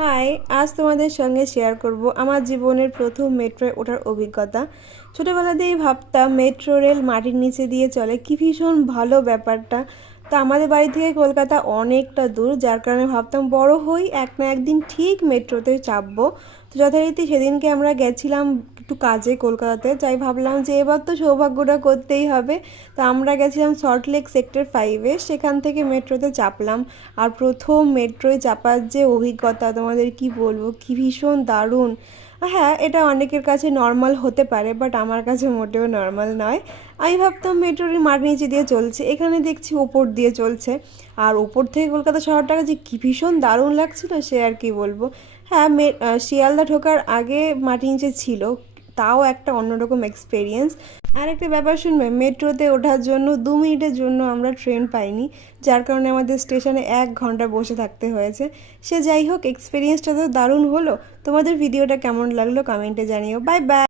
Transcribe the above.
High, আজ তোমাদের সঙ্গে শেয়ার করব আমার জীবনের প্রথম মেট্রোয় ওঠার অভিজ্ঞতা। ছোটোবেলাতেই ভাবতাম মেট্রো রেল মাটির নিচে দিয়ে চলে, কি ভীষণ ভালো ব্যাপারটা। তা আমাদের বাড়ি থেকে কলকাতা অনেকটা দূর, যার কারণে ভাবতাম বড় হই এক না একদিন ঠিক মেট্রোতে চাপবো। তো যথারীতি সেদিনকে আমরা গেছিলাম একটু কাজে কলকাতাতে, তাই ভাবলাম যে এবার তো সৌভাগ্যটা করতেই হবে। তো আমরা গেছিলাম সল্টলেক সেক্টর 5-এ, সেখান থেকে মেট্রোতে চাপলাম। আর প্রথম মেট্রোয় চাপার যে অভিজ্ঞতা তোমাদের কি বলবো, কি ভীষণ দারুণ। হ্যাঁ, এটা অনেকের কাছে নর্মাল হতে পারে, বাট আমার কাছে মোটেও নর্মাল নয়। আমি ভাবতাম মেট্রোর মাটির নিচে দিয়ে চলছে, এখানে দেখছি ওপর দিয়ে চলছে। আর ওপর থেকে কলকাতা শহরটাকে যে কী ভীষণ দারুণ লাগছিল সে আর কি বলবো। হ্যাঁ, শিয়ালদা ঢোকার আগে মাটির নিচে ছিল, তাও একটা অন্যরকম এক্সপিরিয়েন্স। আর একটা ব্যাপার শুনবে, মেট্রোতে ওঠার জন্য 2 মিনিটের জন্য আমরা ট্রেন পাইনি, যার কারণে আমাদের স্টেশনে 1 ঘন্টা বসে থাকতে হয়েছে। সে যাই হোক, এক্সপিরিয়েন্সটা তো দারুণ হলো। তোমাদের ভিডিওটা কেমন লাগলো কমেন্টে জানিও। Bye bye.